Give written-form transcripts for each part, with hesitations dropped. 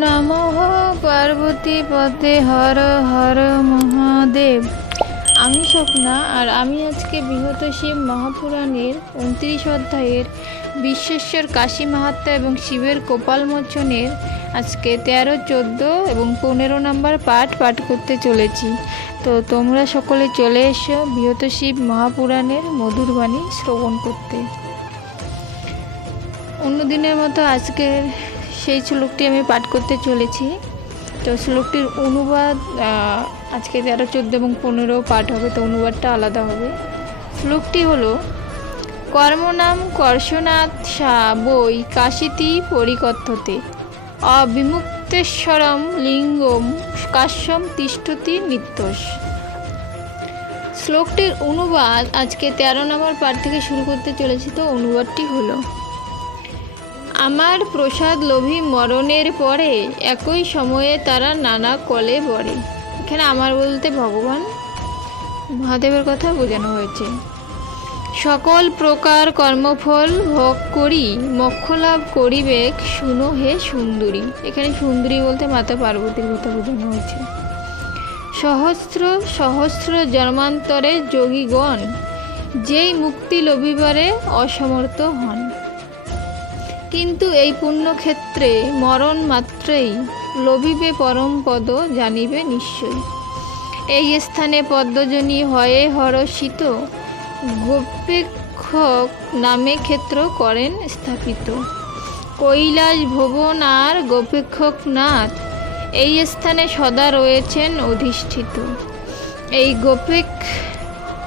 নমঃ পার্বতী পতে হর হর মহাদেব। আমি স্বপ্না, আর আমি আজকে বৃহৎ শিব মহাপুরাণের 29 অধ্যায়ের বিশ্বেশ্বর কাশী মাহাত্ম্য এবং শিবের কপালমোচনের আজকে 13, 14 এবং 15 নম্বর পাঠ করতে চলেছি। তো তোমরা সকলে চলে এসো বৃহৎ শিব মহাপুরাণের মধুর বাণী শ্রবণ করতে। অন্যদিনের মতো আজকের সেই শ্লোকটি আমি পাঠ করতে চলেছি। তো শ্লোকটির অনুবাদ আজকে 13, 14 এবং 15 পাঠ হবে, তো অনুবাদটা আলাদা হবে। শ্লোকটি হলো, কর্মনাম কর্ষনাথ সা বৈ কাশীতি পরিকথ্যতে অবিমুক্তেশ্বরম লিঙ্গম কাশ্যম তিষ্ঠতি নিত্যস। শ্লোকটির অনুবাদ আজকে 13 নম্বর পাঠ থেকে শুরু করতে চলেছি। তো অনুবাদটি হলো, আমার প্রসাদ লোভী মরণের পরে একই সময়ে তারা নানা কলে পড়ে। এখানে আমার বলতে ভগবান মহাদেবের কথা বোঝানো হয়েছে। সকল প্রকার কর্মফল ভোগ করি মোক্ষ লাভ করিবেক শুনো হে সুন্দরী। এখানে সুন্দরী বলতে মাতা পার্বতীর কথা বোঝানো হয়েছে। সহস্র সহস্র জন্মান্তরে যোগীগণ যেই মুক্তি লভিবারে অসমর্থ হন, কিন্তু এই পুণ্যক্ষেত্রে মরণ মাত্রেই লভিবে পরম পদ জানিবে নিশ্চয়। এই স্থানে পদ্মজনী হয়ে হরষিত গোপেক্ষক নামে ক্ষেত্র করেন স্থাপিত। কৈলাস ভুবন আর গোপেক্ষকনাথ এই স্থানে সদা রয়েছেন অধিষ্ঠিত। এই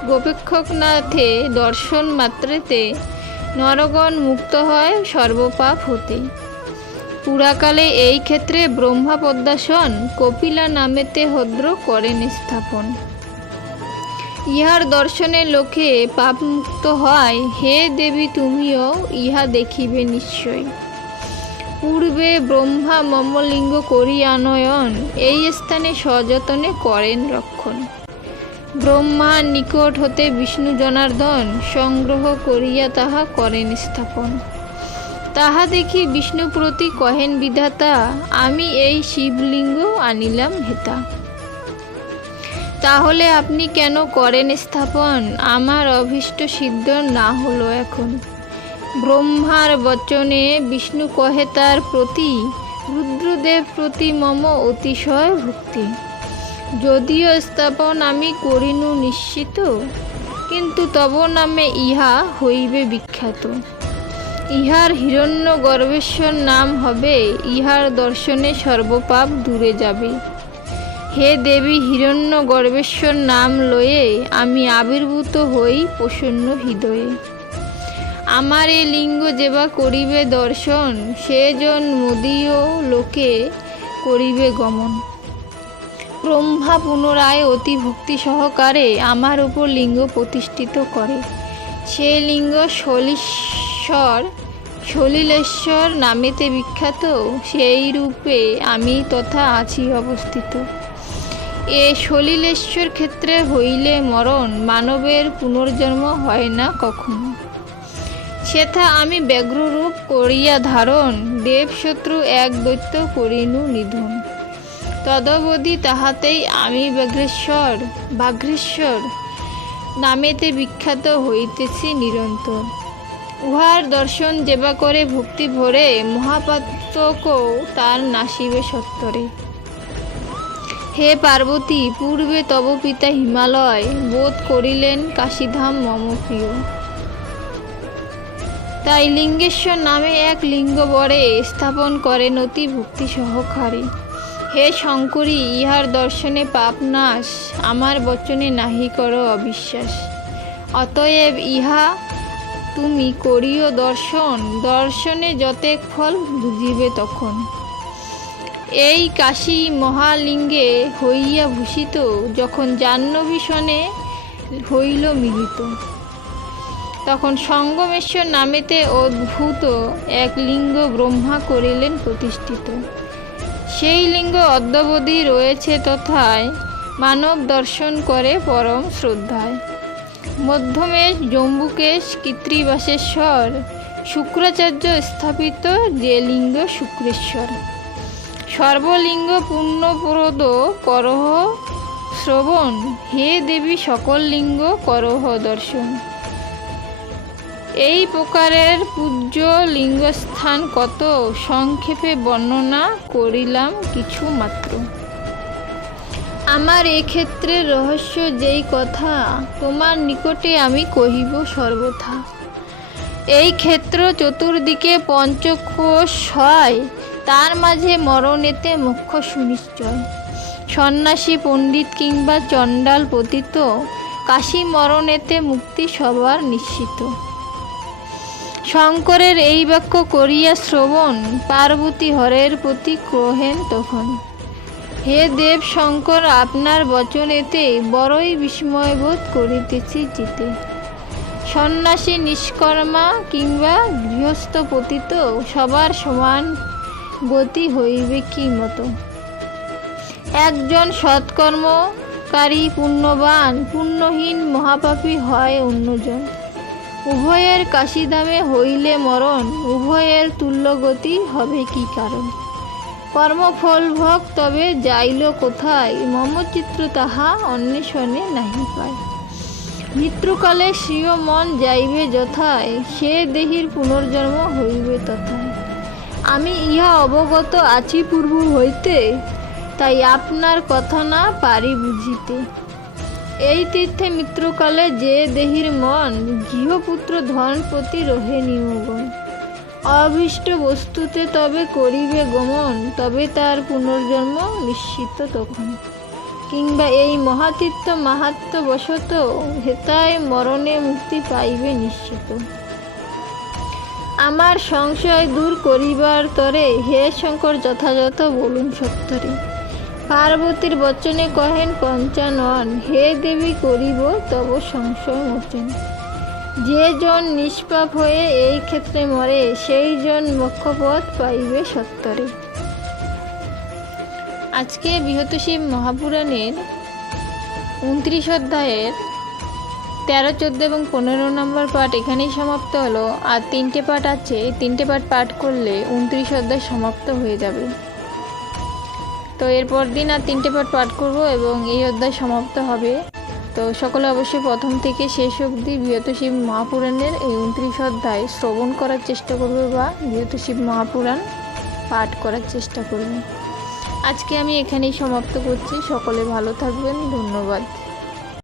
গোপেক্ষকনাথে দর্শন মাত্রেতে নরগণ মুক্ত হয় সর্বপাপ হতে। পুরাকালে এই ক্ষেত্রে ব্রহ্মা পদ্মাসন কপিলা নামেতে হদ্র করেন স্থাপন। ইহার দর্শনে লোকে পাপ মুক্ত হয়, হে দেবী তুমিও ইহা দেখিবে নিশ্চয়। পূর্বে ব্রহ্মা মমলিঙ্গ করিয়া নয়ন এই স্থানে সযতনে করেন রক্ষণ। ব্রহ্মার নিকট হতে বিষ্ণু জনার্দন সংগ্রহ করিয়া তাহা করেন স্থাপন। তাহা দেখি বিষ্ণু প্রতি কহেন বিধাতা, আমি এই শিবলিঙ্গ আনিলাম হেতা। তাহলে আপনি কেন করেন স্থাপন, আমার অভীষ্ট সিদ্ধ না হলো এখন। ব্রহ্মার বচনে বিষ্ণু কহে তার প্রতি, রুদ্রদেব প্রতি মম অতিশয় ভক্তি। যদিও স্থাপন আমি করিনু নিশ্চিত, কিন্তু তব নামে ইহা হইবে বিখ্যাত। ইহার হিরণ্য গর্ভেশ্বর নাম হবে, ইহার দর্শনে সর্বপাপ দূরে যাবে। হে দেবী হিরণ্য গর্ভেশ্বর নাম লয়ে আমি আবির্ভূত হই প্রসন্ন হৃদয়ে। আমার এ লিঙ্গ যেবা করিবে দর্শন, সেজন মোদীয় লোকে করিবে গমন। ব্রহ্মা পুনরায় অতি ভক্তি সহকারে আমার উপর লিঙ্গ প্রতিষ্ঠিত করে। সে লিঙ্গ সলিলেশ্বর নামেতে বিখ্যাত, সেই রূপে আমি তথা আছি অবস্থিত। এ সলিলেশ্বর ক্ষেত্রে হইলে মরণ, মানবের পুনর্জন্ম হয় না কখনো। সেথা আমি ব্যাঘ্ররূপ করিয়া ধারণ, দেবশত্রু এক দৈত্য করিনু নিধন। তদবধি তাহাতেই আমি বাঘ্রেশ্বর নামেতে বিখ্যাত হইতেছি নিরন্তর। উহার দর্শন যেবা করে ভক্তি ভরে, মহাপাতকও তার নাসিবে সত্তরে। হে পার্বতী, পূর্বে তব পিতা হিমালয় বোধ করিলেন কাশীধাম মম প্রিয়। তাই লিঙ্গেশ্বর নামে এক লিঙ্গ বরে স্থাপন করেন অতি ভক্তি সহকারে। হে শঙ্করী, ইহার দর্শনে পাপ নাশ, আমার বচনে নাহি করো অবিশ্বাস। অতএব ইহা তুমি করিও দর্শন, দর্শনে যতেক ফল বুঝিবে তখন। এই কাশী মহালিঙ্গে হইয়া ভূষিত, যখন জাহ্নবী সনে হইল মিলিত, তখন সঙ্গমেশ্বর নামেতে অদ্ভুত এক লিঙ্গ ব্রহ্মা করিলেন প্রতিষ্ঠিত। সেই লিঙ্গ অদ্যাবধি রয়েছে তথায়, মানব দর্শন করে পরম শ্রদ্ধায়। মধ্যমেশ জম্বুকেশ কৃত্রিবাসেশ্বর শুক্রাচার্য স্থাপিত যে লিঙ্গ শুক্রেশ্বর। সর্বলিঙ্গ পুণ্যপ্রদ করহ শ্রবণ, হে দেবী সকল লিঙ্গ করহ দর্শন। এই প্রকারের পূজ্য লিঙ্গস্থান কত, সংক্ষেপে বর্ণনা করিলাম কিছু মাত্র। আমার এক্ষেত্রে রহস্য যেই কথা, তোমার নিকটে আমি কহিব সর্বথা। এই ক্ষেত্র চতুর্দিকে পঞ্চকোশ হয়, তার মাঝে মরণেতে মুখ্য সুনিশ্চয়। সন্ন্যাসী পণ্ডিত কিংবা চণ্ডাল পতিত, কাশী মরণেতে মুক্তি সবার নিশ্চিত। শঙ্করের এই বাক্য করিয়া শ্রবণ, পার্বতী হরের প্রতি ক্রোহেন তখন। হে দেব শঙ্কর, আপনার বচনেতে বড়ই বিস্ময়বোধ করিতেছি চিতে। সন্ন্যাসী নিষ্কর্মা কিংবা গৃহস্থ পতিত, সবার সমান গতি হইবে কি মতো। একজন সৎকর্মকারী পুণ্যবান, পুণ্যহীন মহাপাপী হয় অন্যজন। উভয়ের কাশীধামে হইলে মরণ, উভয়ের তুল্যগতি হবে কি কারণ। কর্মফল ভোগ তবে যাইল কোথায়, মমচিত্র তাহা অন্বেষণে নাহি পায়। মৃত্যুকালে স্বীয় মন যাইবে যথায়, সে দেহির পুনর্জন্ম হইবে তথায়। আমি ইহা অবগত আছি পূর্ব হইতে, তাই আপনার কথা না পারি বুঝিতে। এই তীর্থে মৃত্যুকালে যে দেহির মন, গৃহপুত্র ধন প্রতি রহে নিমগ্ন। অভীষ্ট বস্তুতে তবে করিবে গমন, তবে তার পুনর্জন্ম নিশ্চিত তখন। কিংবা এই মহাতীর্থ মাহাত্ম্য বশত, হেতায় মরণে মুক্তি পাইবে নিশ্চিত। আমার সংশয় দূর করিবার তরে, হে শঙ্কর যথাযথ বলুন সত্তরে। পার্বতীর বচনে কহেন পঞ্চানন, হে দেবী করিব তব সংশয় মোচন। যে জন নিষ্পাপ হয়ে এই ক্ষেত্রে মরে, সেই জন মোক্ষপথ পাইবে সত্তরে। আজকে বৃহৎশিব মহাপুরাণের 29 অধ্যায়ের 13, 14 এবং 15 নম্বর পাঠ এখানেই সমাপ্ত হলো। আর 3টে পাঠ আছে, এই 3টে পাঠ পাঠ করলে 29 অধ্যায় সমাপ্ত হয়ে যাবে। তো এরপর দিন আর 3টে পাঠ পাঠ করব এবং এই অধ্যায় সমাপ্ত হবে। তো সকলে অবশ্যই প্রথম থেকে শেষ অবধি বৃহৎশিব মহাপুরাণের এই 29 অধ্যায় শ্রবণ করার চেষ্টা করবে বা বৃহৎশিব মহাপুরাণ পাঠ করার চেষ্টা করবে। আজকে আমি এখানেই সমাপ্ত করছি। সকলে ভালো থাকবেন। ধন্যবাদ।